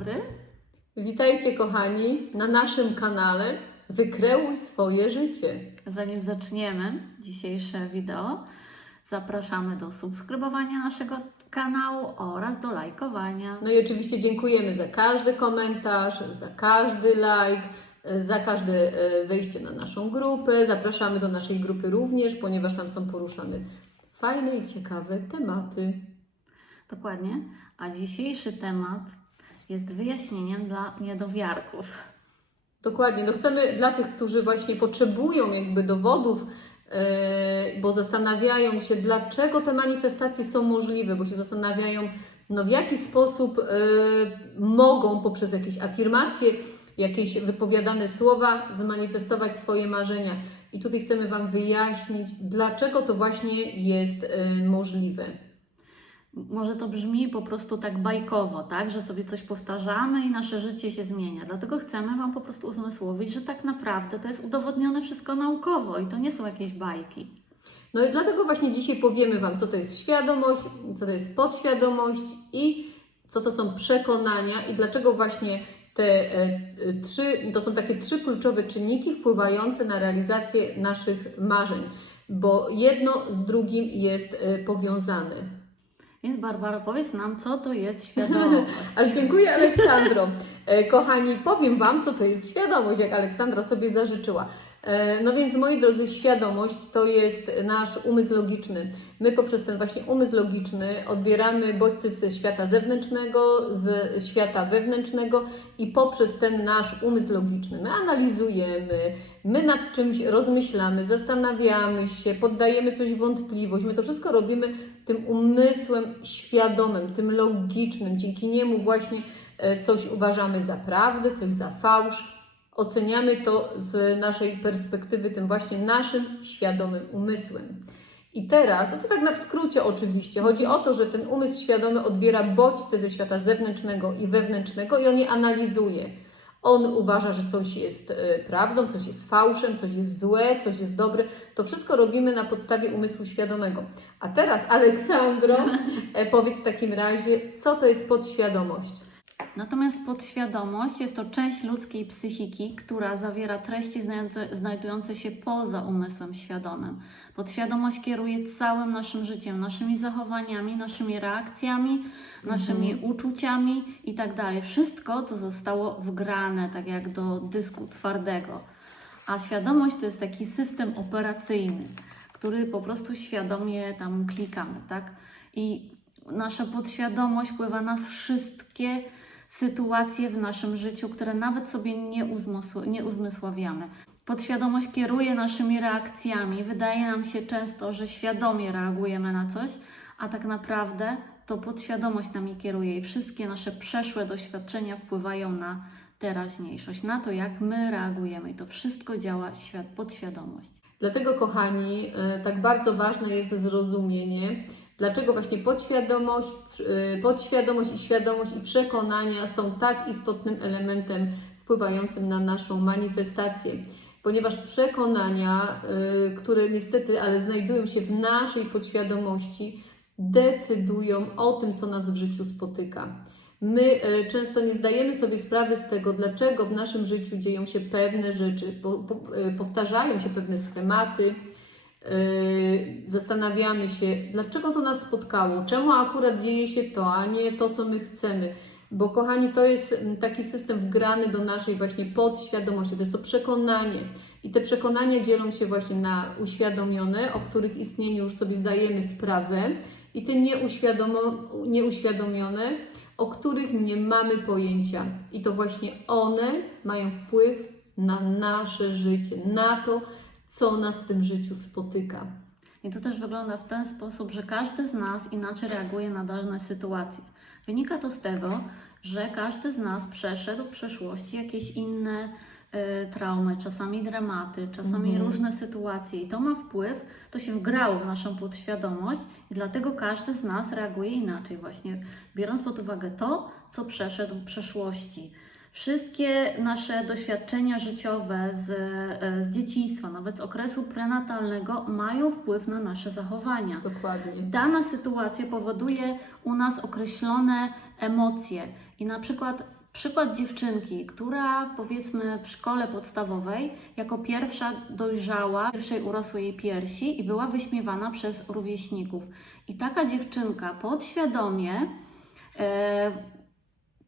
dobry. Witajcie kochani na naszym kanale Wykreuj swoje życie. Zanim zaczniemy dzisiejsze wideo, zapraszamy do subskrybowania naszego kanału oraz do lajkowania. No i oczywiście dziękujemy za każdy komentarz, za każdy like, e, za każde e, wejście na naszą grupę. Zapraszamy do naszej grupy również, ponieważ tam są poruszane fajne i ciekawe tematy. Dokładnie. A dzisiejszy temat jest wyjaśnieniem dla niedowiarków. Dokładnie. No chcemy dla tych, którzy właśnie potrzebują jakby dowodów, e, bo zastanawiają się, dlaczego te manifestacje są możliwe, bo się zastanawiają, no w jaki sposób e, mogą poprzez jakieś afirmacje, jakieś wypowiadane słowa zmanifestować swoje marzenia. I tutaj chcemy Wam wyjaśnić, dlaczego to właśnie jest e, możliwe. Może to brzmi po prostu tak bajkowo, tak? Że sobie coś powtarzamy i nasze życie się zmienia. Dlatego chcemy Wam po prostu uzmysłowić, że tak naprawdę to jest udowodnione wszystko naukowo i to nie są jakieś bajki. No i dlatego właśnie dzisiaj powiemy Wam, co to jest świadomość, co to jest podświadomość i co to są przekonania i dlaczego właśnie te e, e, trzy, to są takie trzy kluczowe czynniki wpływające na realizację naszych marzeń, bo jedno z drugim jest e, powiązane. Więc Barbara, powiedz nam, co to jest świadomość. Ale dziękuję Aleksandro. E, Kochani, powiem Wam, co to jest świadomość, jak Aleksandra sobie zażyczyła. E, No więc, moi drodzy, świadomość to jest nasz umysł logiczny. My poprzez ten właśnie umysł logiczny odbieramy bodźce ze świata zewnętrznego, z świata wewnętrznego i poprzez ten nasz umysł logiczny my analizujemy, my nad czymś rozmyślamy, zastanawiamy się, poddajemy coś wątpliwość. My to wszystko robimy tym umysłem świadomym, tym logicznym. Dzięki niemu właśnie e, coś uważamy za prawdę, coś za fałsz. Oceniamy to z naszej perspektywy, tym właśnie naszym świadomym umysłem. I teraz, no to tak na skrócie oczywiście, chodzi o to, że ten umysł świadomy odbiera bodźce ze świata zewnętrznego i wewnętrznego i on je analizuje. On uważa, że coś jest e, prawdą, coś jest fałszem, coś jest złe, coś jest dobre. To wszystko robimy na podstawie umysłu świadomego. A teraz, Aleksandro, e, powiedz w takim razie, co to jest podświadomość? Natomiast podświadomość jest to część ludzkiej psychiki, która zawiera treści znajdujące, się poza umysłem świadomym. Podświadomość kieruje całym naszym życiem, naszymi zachowaniami, naszymi reakcjami, naszymi uczuciami i tak dalej. Wszystko to zostało wgrane, tak jak do dysku twardego. A świadomość to jest taki system operacyjny, który po prostu świadomie tam klikamy, tak? I nasza podświadomość wpływa na wszystkie sytuacje w naszym życiu, które nawet sobie nie, uzmysł, nie uzmysławiamy. Podświadomość kieruje naszymi reakcjami. Wydaje nam się często, że świadomie reagujemy na coś, a tak naprawdę to podświadomość nami kieruje i wszystkie nasze przeszłe doświadczenia wpływają na teraźniejszość, na to, jak my reagujemy. I to wszystko działa świat, podświadomość. Dlatego, kochani, e, tak bardzo ważne jest zrozumienie, dlaczego właśnie podświadomość, e, podświadomość i świadomość i przekonania są tak istotnym elementem wpływającym na naszą manifestację. Ponieważ przekonania, e, które niestety, ale znajdują się w naszej podświadomości, decydują o tym, co nas w życiu spotyka. My e, często nie zdajemy sobie sprawy z tego, dlaczego w naszym życiu dzieją się pewne rzeczy, po, po, powtarzają się pewne schematy. E, Zastanawiamy się, dlaczego to nas spotkało, czemu akurat dzieje się to, a nie to, co my chcemy. Bo, kochani, to jest mm, taki system wgrany do naszej właśnie podświadomości, to jest to przekonanie. I te przekonania dzielą się właśnie na uświadomione, o których istnieniu już sobie zdajemy sprawę, i te nieuświadomione, o których nie mamy pojęcia. I to właśnie one mają wpływ na nasze życie, na to, co nas w tym życiu spotyka. I to też wygląda w ten sposób, że każdy z nas inaczej reaguje na dane sytuacje. Wynika to z tego, że każdy z nas przeszedł w przeszłości jakieś inne y, traumy, czasami dramaty, czasami Mhm. różne sytuacje i to ma wpływ, to się wgrało w naszą podświadomość i dlatego każdy z nas reaguje inaczej właśnie, biorąc pod uwagę to, co przeszedł w przeszłości. Wszystkie nasze doświadczenia życiowe z, e, z dzieciństwa, nawet z okresu prenatalnego, mają wpływ na nasze zachowania. Dokładnie. Dana sytuacja powoduje u nas określone emocje i na przykład przykład dziewczynki, która powiedzmy w szkole podstawowej jako pierwsza dojrzała, pierwszej urosły jej piersi i była wyśmiewana przez rówieśników. I taka dziewczynka podświadomie e,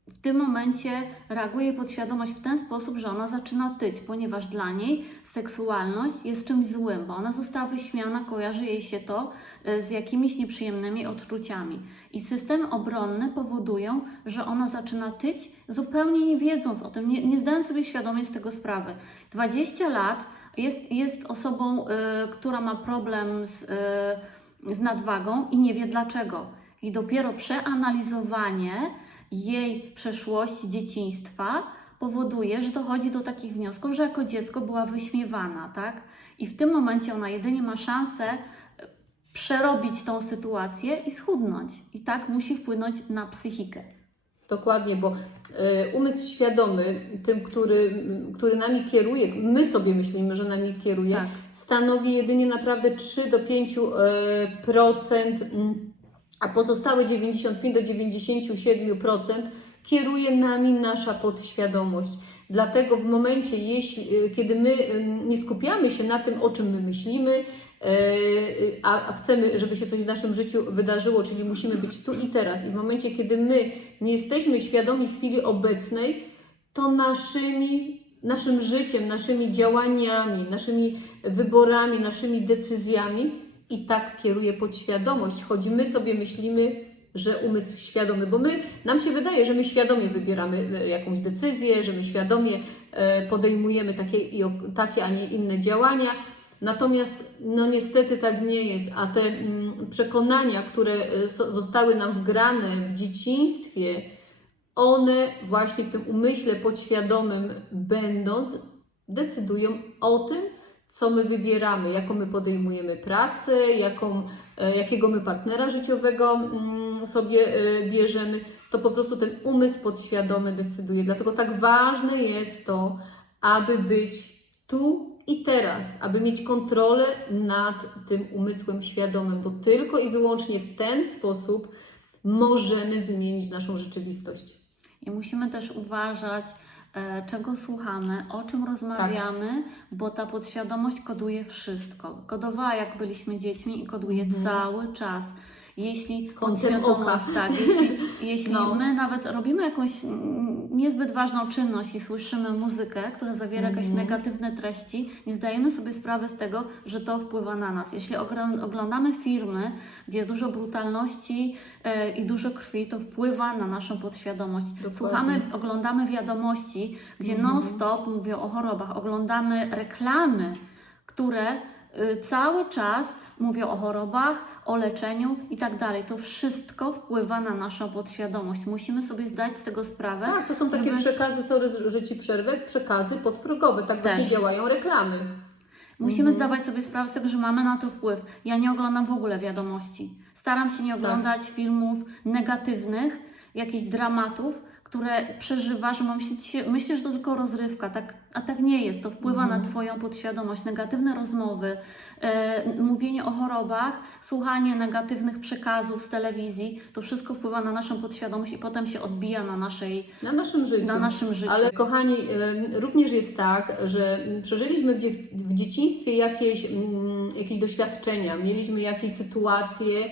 w tym momencie reaguje jej podświadomość w ten sposób, że ona zaczyna tyć, ponieważ dla niej seksualność jest czymś złym, bo ona została wyśmiana, kojarzy jej się to e, z jakimiś nieprzyjemnymi odczuciami. I system obronny powodują, że ona zaczyna tyć, zupełnie nie wiedząc o tym, nie, nie zdając sobie świadomie z tego sprawy. 20 lat jest, jest osobą, e, która ma problem z, e, z nadwagą i nie wie dlaczego. I dopiero przeanalizowanie jej przeszłości dzieciństwa powoduje, że dochodzi do takich wniosków, że jako dziecko była wyśmiewana, tak? I w tym momencie ona jedynie ma szansę e, przerobić tą sytuację i schudnąć. I tak musi wpłynąć na psychikę. Dokładnie, bo e, umysł świadomy, tym, który, który nami kieruje, my sobie myślimy, że nami kieruje, Tak. stanowi jedynie naprawdę 3 do 5 e, procent, mm, a pozostałe 95 do 97% kieruje nami nasza podświadomość. Dlatego w momencie, jeśli, e, kiedy my nie skupiamy się na tym, o czym my myślimy, e, a, a chcemy, żeby się coś w naszym życiu wydarzyło, czyli musimy być tu i teraz, i w momencie, kiedy my nie jesteśmy świadomi chwili obecnej, to naszymi, naszym życiem, naszymi działaniami, naszymi wyborami, naszymi decyzjami i tak kieruje podświadomość, choć my sobie myślimy, że umysł świadomy, bo my, nam się wydaje, że my świadomie wybieramy e, jakąś decyzję, że my świadomie e, podejmujemy takie, takie, a nie inne działania. Natomiast no niestety tak nie jest, a te mm, przekonania, które e, zostały nam wgrane w dzieciństwie, one właśnie w tym umyśle podświadomym będąc, decydują o tym, co my wybieramy, jaką my podejmujemy pracę, jaką, e, jakiego my partnera życiowego mm, sobie e, bierzemy, to po prostu ten umysł podświadomy decyduje. Dlatego tak ważne jest to, aby być tu i teraz, aby mieć kontrolę nad tym umysłem świadomym, bo tylko i wyłącznie w ten sposób możemy zmienić naszą rzeczywistość. I musimy też uważać, czego słuchamy, o czym rozmawiamy, bo ta podświadomość koduje wszystko. Kodowała jak byliśmy dziećmi i koduje cały czas. Jeśli Mhm. Podświadomość, tak, jeśli, jeśli No. my nawet robimy jakąś mm, niezbyt ważną czynność i słyszymy muzykę, która zawiera jakieś Mhm. negatywne treści, nie zdajemy sobie sprawy z tego, że to wpływa na nas. Jeśli oglądamy filmy, gdzie jest dużo brutalności e, i dużo krwi, to wpływa na naszą podświadomość. Dokładnie. Słuchamy, oglądamy wiadomości, gdzie Mhm. non-stop mówią o chorobach, oglądamy reklamy, które cały czas mówią o chorobach, o leczeniu i tak dalej. To wszystko wpływa na naszą podświadomość. Musimy sobie zdać z tego sprawę. Tak, to są takie żeby- przekazy, sorry, że Ci przerwę, przekazy podprogowe. Tak właśnie Też. działają reklamy. Musimy Mhm. zdawać sobie sprawę z tego, że mamy na to wpływ. Ja nie oglądam w ogóle wiadomości. Staram się nie oglądać filmów negatywnych, jakichś dramatów, które przeżywasz, bo myślisz, myślisz, że to tylko rozrywka, tak, a tak nie jest. To wpływa Mhm. na Twoją podświadomość. Negatywne rozmowy, e, mówienie o chorobach, słuchanie negatywnych przekazów z telewizji, to wszystko wpływa na naszą podświadomość i potem się odbija na, naszej, Na naszym życiu. na naszym życiu. Ale kochani, em, również jest tak, że przeżyliśmy w, dzie w dzieciństwie jakieś, mm, jakieś doświadczenia, mieliśmy jakieś sytuacje, e,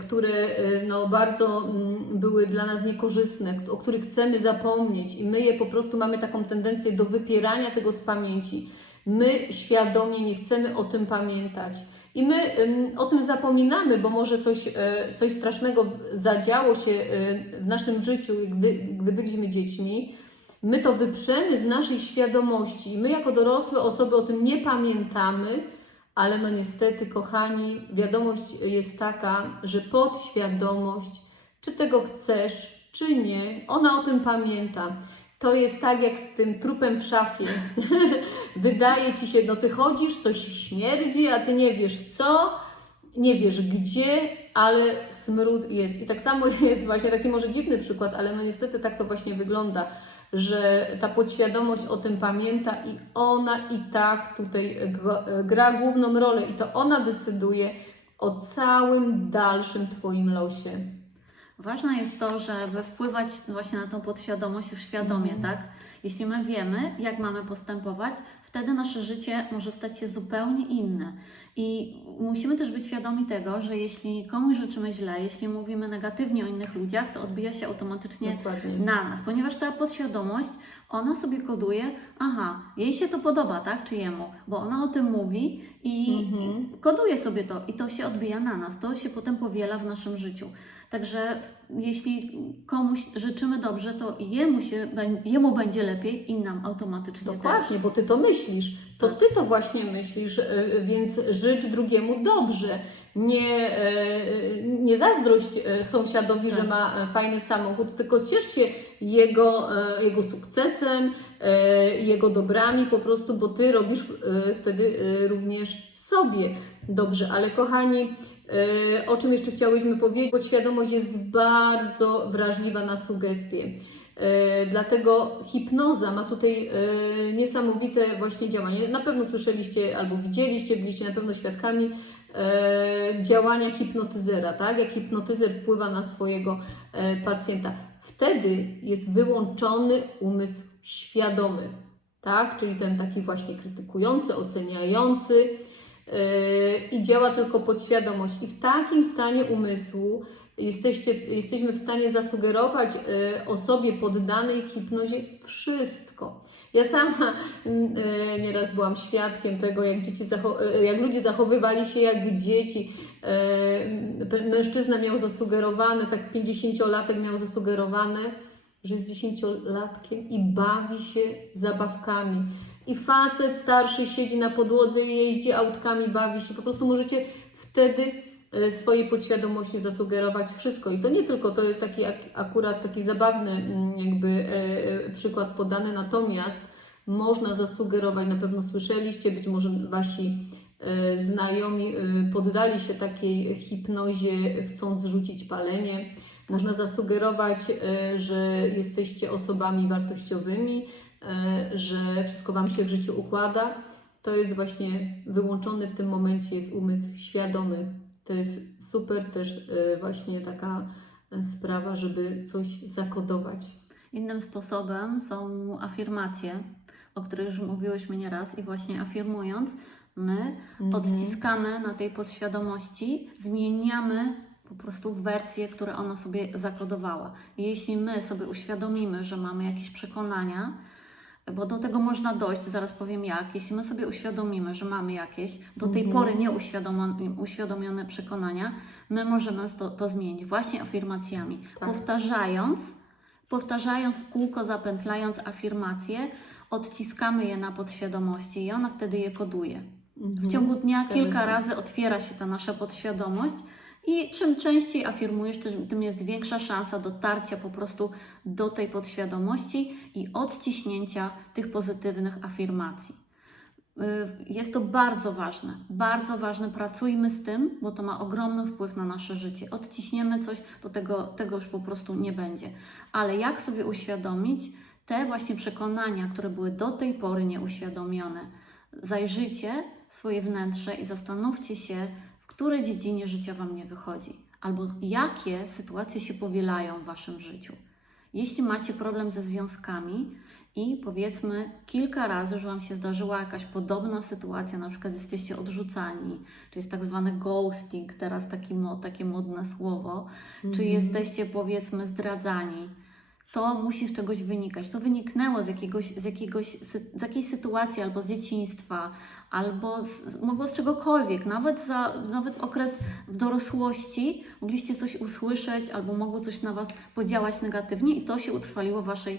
które e, no, bardzo mm, były dla nas niekorzystne, o których chcemy zapomnieć i my je po prostu mamy taką tendencję do wypierania tego z pamięci. My świadomie nie chcemy o tym pamiętać. I my o tym zapominamy, bo może coś, e, coś strasznego zadziało się e, w naszym życiu, gdy, gdy byliśmy dziećmi. My to wyprzemy z naszej świadomości. My, jako dorosłe osoby, o tym nie pamiętamy, ale no niestety, kochani, wiadomość jest taka, że podświadomość, czy tego chcesz, czy nie, ona o tym pamięta. To jest tak jak z tym trupem w szafie. Wydaje ci się, no ty chodzisz, coś śmierdzi, a ty nie wiesz co, nie wiesz gdzie, ale smród jest. I tak samo jest właśnie taki może dziwny przykład, ale no niestety tak to właśnie wygląda, że ta podświadomość o tym pamięta i ona i tak tutaj gra główną rolę i to ona decyduje o całym dalszym Twoim losie. Ważne jest to, żeby wpływać właśnie na tą podświadomość już świadomie, tak? Jeśli my wiemy, jak mamy postępować, wtedy nasze życie może stać się zupełnie inne. I musimy też być świadomi tego, że jeśli komuś życzymy źle, jeśli mówimy negatywnie o innych ludziach, to odbija się automatycznie Dokładnie. na nas, ponieważ ta podświadomość, ona sobie koduje, aha, jej się to podoba, tak, czy jemu, bo ona o tym mówi i Mhm. koduje sobie to i to się odbija na nas, to się potem powiela w naszym życiu. Także jeśli komuś życzymy dobrze, to jemu, się, jemu będzie lepiej i nam automatycznie Dokładnie, bo ty to myślisz. To Tak. ty to właśnie myślisz, e, więc życz drugiemu dobrze. Nie, e, nie zazdrość sąsiadowi, że Tak. ma e, fajny samochód, tylko ciesz się jego, jego sukcesem, jego dobrami po prostu, bo ty robisz wtedy również sobie dobrze. Ale kochani, o czym jeszcze chciałyśmy powiedzieć? Podświadomość jest bardzo wrażliwa na sugestie. E, Dlatego hipnoza ma tutaj e, niesamowite właśnie działanie. Na pewno słyszeliście albo widzieliście, byliście na pewno świadkami e, działania hipnotyzera, tak? Jak hipnotyzer wpływa na swojego e, pacjenta. Wtedy jest wyłączony umysł świadomy, tak? Czyli ten taki właśnie krytykujący, oceniający e, i działa tylko podświadomość. I w takim stanie umysłu jesteście, jesteśmy w stanie zasugerować e, osobie poddanej hipnozie wszystko. Ja sama e, nieraz byłam świadkiem tego, jak, dzieci jak ludzie zachowywali się jak dzieci. Mężczyzna miał zasugerowane, tak 50-latek miał zasugerowane, że jest dziesięciolatkiem i bawi się zabawkami. I facet starszy siedzi na podłodze jeździ autkami, bawi się. Po prostu możecie wtedy e, swojej podświadomości zasugerować wszystko. I to nie tylko to jest taki ak- akurat taki zabawny mm, jakby e, e, przykład podany, natomiast można zasugerować, na pewno słyszeliście, być może wasi znajomi poddali się takiej hipnozie, chcąc zrzucić palenie. Można zasugerować, e, że jesteście osobami wartościowymi, e, że wszystko Wam się w życiu układa. To jest właśnie wyłączony w tym momencie jest umysł świadomy. To jest super też e, właśnie taka sprawa, żeby coś zakodować. Innym sposobem są afirmacje, o których już mówiłyśmy nieraz i właśnie afirmując, my odciskamy na tej podświadomości, zmieniamy po prostu wersję, które ona sobie zakodowała. I jeśli my sobie uświadomimy, że mamy jakieś przekonania, bo do tego można dojść, zaraz powiem jak, jeśli my sobie uświadomimy, że mamy jakieś do tej pory nieuświadomione uświadomione przekonania, my możemy to, to zmienić właśnie afirmacjami, Tak. powtarzając, powtarzając w kółko, zapętlając afirmacje, odciskamy je na podświadomości i ona wtedy je koduje. W ciągu dnia kilka razy otwiera się ta nasza podświadomość i czym częściej afirmujesz, tym, jest większa szansa dotarcia po prostu do tej podświadomości i odciśnięcia tych pozytywnych afirmacji. Y, Jest to bardzo ważne, bardzo ważne. Pracujmy z tym, bo to ma ogromny wpływ na nasze życie. Odciśniemy coś, to tego, tego już po prostu nie będzie. Ale jak sobie uświadomić te właśnie przekonania, które były do tej pory nieuświadomione? Zajrzyjcie swoje wnętrze i zastanówcie się, której dziedzinie życia Wam nie wychodzi, albo jakie sytuacje się powielają w Waszym życiu. Jeśli macie problem ze związkami i powiedzmy kilka razy już Wam się zdarzyła jakaś podobna sytuacja, na przykład jesteście odrzucani, czy jest tak zwany ghosting, teraz taki, takie modne słowo, czy jesteście powiedzmy zdradzani, to musi z czegoś wynikać. To wyniknęło z, jakiegoś, z, jakiegoś, z jakiejś sytuacji albo z dzieciństwa, albo z, mogło z czegokolwiek, nawet za nawet okres w dorosłości mogliście coś usłyszeć, albo mogło coś na Was podziałać negatywnie i to się utrwaliło w Waszej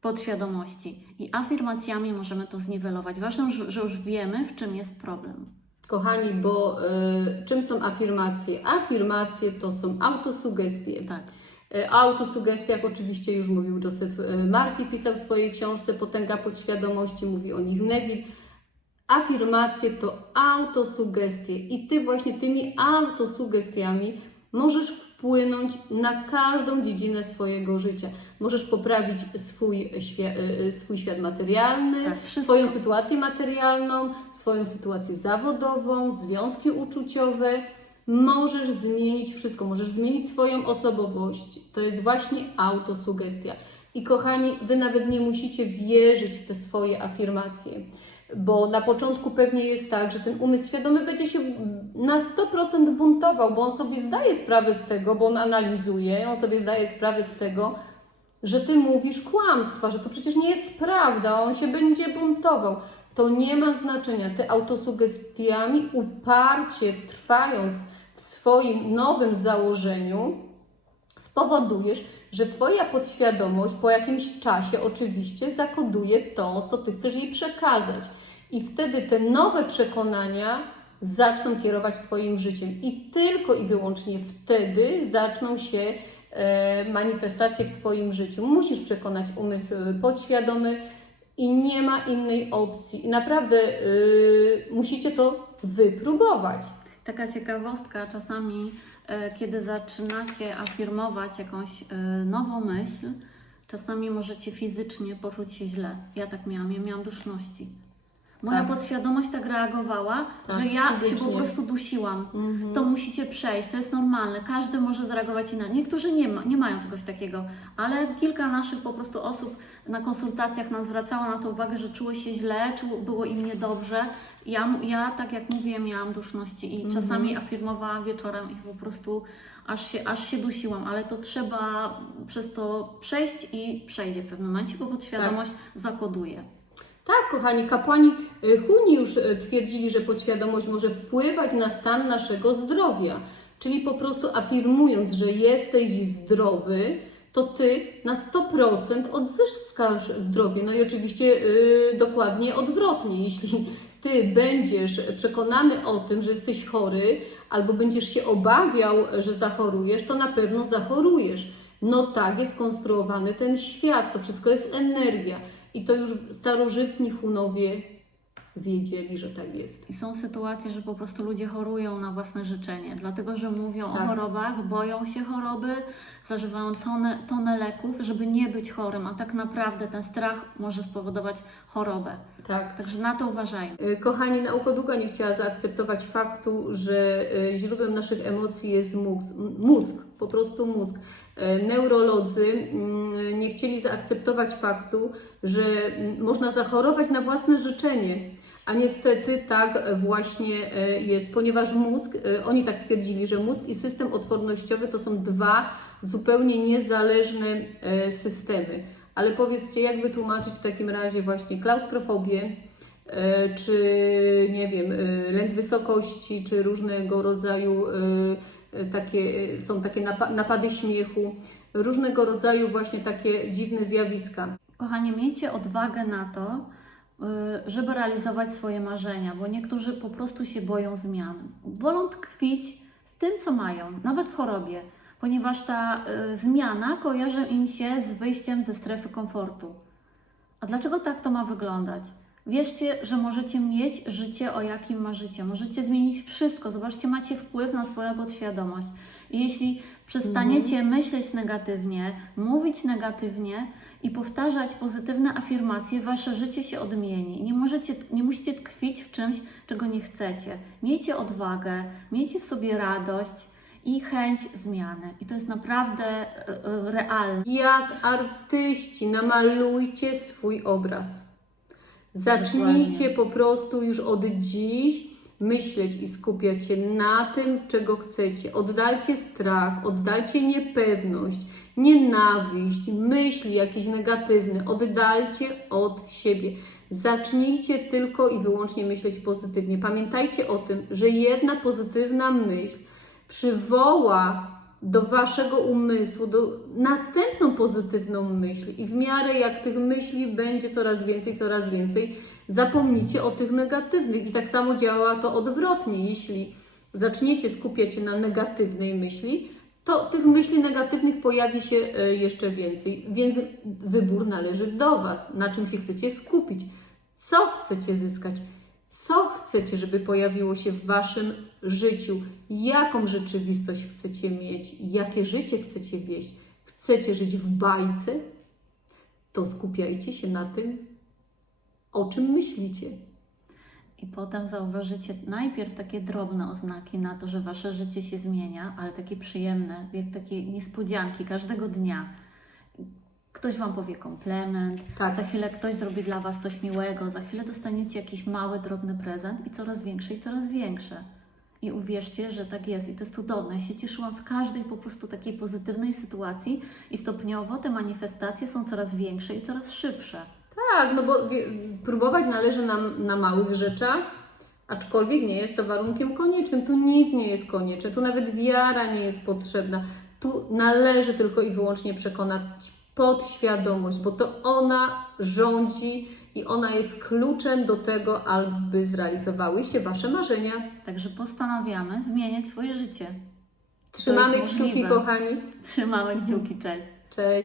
podświadomości. I afirmacjami możemy to zniwelować. Ważne, że że już wiemy, w czym jest problem. Kochani, bo y, czym są afirmacje? Afirmacje to są autosugestie. Tak. Y, autosugestiach oczywiście już mówił Joseph y, Murphy, pisał w swojej książce Potęga podświadomości, mówi o nich Neville. Afirmacje to autosugestie i Ty właśnie tymi autosugestiami możesz wpłynąć na każdą dziedzinę swojego życia. Możesz poprawić swój, świe, y, swój świat materialny, Tak, swoją sytuację materialną, swoją sytuację zawodową, związki uczuciowe. Możesz zmienić wszystko, możesz zmienić swoją osobowość. To jest właśnie autosugestia. I kochani, wy nawet nie musicie wierzyć w te swoje afirmacje, bo na początku pewnie jest tak, że ten umysł świadomy będzie się na 100% buntował, bo on sobie zdaje sprawę z tego, bo on analizuje, on sobie zdaje sprawę z tego, że ty mówisz kłamstwa, że to przecież nie jest prawda, on się będzie buntował. To nie ma znaczenia. Ty autosugestiami uparcie trwając w swoim nowym założeniu, spowodujesz, że Twoja podświadomość po jakimś czasie oczywiście zakoduje to, co Ty chcesz jej przekazać. I wtedy te nowe przekonania zaczną kierować Twoim życiem. I tylko i wyłącznie wtedy zaczną się e, manifestacje w Twoim życiu. Musisz przekonać umysł podświadomy i nie ma innej opcji. I naprawdę y, musicie to wypróbować. Taka ciekawostka, czasami e, kiedy zaczynacie afirmować jakąś e, nową myśl, czasami możecie fizycznie poczuć się źle. Ja tak miałam, ja miałam duszności. Moja Tak. podświadomość tak reagowała, Tak, że ja się fizycznie. po prostu dusiłam. To musicie przejść, to jest normalne. Każdy może zareagować inaczej. Niektórzy nie, ma, nie mają czegoś takiego, ale kilka naszych po prostu osób na konsultacjach nam zwracało na to uwagę, że czuły się źle, czu, było im niedobrze. Ja, ja, tak jak mówię, miałam duszności i czasami afirmowałam wieczorem i po prostu aż się, aż się dusiłam, ale to trzeba przez to przejść i przejdzie w pewnym momencie, bo podświadomość zakoduje. Tak, kochani, kapłani y, Huni już y, twierdzili, że podświadomość może wpływać na stan naszego zdrowia. Czyli po prostu afirmując, że jesteś zdrowy, to ty na 100% odzyskasz zdrowie. No i oczywiście y, dokładnie odwrotnie. Jeśli ty będziesz przekonany o tym, że jesteś chory, albo będziesz się obawiał, że zachorujesz, to na pewno zachorujesz. No tak jest konstruowany ten świat, to wszystko jest energia. I to już starożytni Hunowie wiedzieli, że tak jest. I są sytuacje, że po prostu ludzie chorują na własne życzenie, dlatego że mówią Tak. o chorobach, boją się choroby, zażywają tonę, tonę leków, żeby nie być chorym, a tak naprawdę ten strach może spowodować chorobę. Tak. Także na to uważajmy. Y, Kochani, nauka długa nie chciała zaakceptować faktu, że y, źródłem naszych emocji jest mózg, mózg po prostu mózg. Y, Neurolodzy mm, nie chcieli zaakceptować faktu, że można zachorować na własne życzenie. A niestety tak właśnie y, jest, ponieważ mózg, y, oni tak twierdzili, że mózg i system odpornościowy to są dwa zupełnie niezależne systemy. Ale powiedzcie, jak wytłumaczyć w takim razie właśnie klaustrofobię, e, czy nie wiem, e, lęk wysokości, czy różnego rodzaju e, e, takie, są takie napa- napady śmiechu, różnego rodzaju właśnie takie dziwne zjawiska. Kochanie, miejcie odwagę na to, y, żeby realizować swoje marzenia, bo niektórzy po prostu się boją zmian. Wolą tkwić w tym, co mają, nawet w chorobie, ponieważ ta y, zmiana kojarzy im się z wyjściem ze strefy komfortu. A dlaczego tak to ma wyglądać? Wierzcie, że możecie mieć życie, o jakim marzycie. Możecie zmienić wszystko. Zobaczcie, macie wpływ na swoją podświadomość. I jeśli przestaniecie myśleć negatywnie, mówić negatywnie i powtarzać pozytywne afirmacje, wasze życie się odmieni. Nie, możecie, nie musicie tkwić w czymś, czego nie chcecie. Miejcie odwagę, miejcie w sobie radość i chęć zmiany. I to jest naprawdę e, e, realne. Jak artyści, namalujcie swój obraz. Zacznijcie po prostu już od dziś myśleć i skupiać się na tym, czego chcecie. Oddalcie strach, oddalcie niepewność, nienawiść, myśli jakieś negatywne. Oddalcie od siebie. Zacznijcie tylko i wyłącznie myśleć pozytywnie. Pamiętajcie o tym, że jedna pozytywna myśl przywoła do waszego umysłu do następną pozytywną myśl i w miarę jak tych myśli będzie coraz więcej, coraz więcej, zapomnicie o tych negatywnych. I tak samo działa to odwrotnie. Jeśli zaczniecie skupiać się na negatywnej myśli, to tych myśli negatywnych pojawi się e, jeszcze więcej, więc wybór należy do was, na czym się chcecie skupić, co chcecie zyskać, co chcecie, żeby pojawiło się w Waszym życiu? Jaką rzeczywistość chcecie mieć? Jakie życie chcecie wieść? Chcecie żyć w bajce? To skupiajcie się na tym, o czym myślicie. I potem zauważycie najpierw takie drobne oznaki na to, że wasze życie się zmienia, ale takie przyjemne, jak takie niespodzianki każdego dnia. Ktoś wam powie komplement, Tak. za chwilę ktoś zrobi dla was coś miłego, za chwilę dostaniecie jakiś mały, drobny prezent i coraz większe i coraz większe. I uwierzcie, że tak jest i to jest cudowne. Ja się cieszyłam z każdej po prostu takiej pozytywnej sytuacji i stopniowo te manifestacje są coraz większe i coraz szybsze. Tak, no bo próbować należy nam na małych rzeczach, aczkolwiek nie jest to warunkiem koniecznym. Tu nic nie jest konieczne, tu nawet wiara nie jest potrzebna. Tu należy tylko i wyłącznie przekonać podświadomość, bo to ona rządzi i ona jest kluczem do tego, aby zrealizowały się Wasze marzenia. Także postanawiamy zmieniać swoje życie. Trzymamy kciuki, możliwe. kochani. Trzymamy kciuki, cześć. Cześć.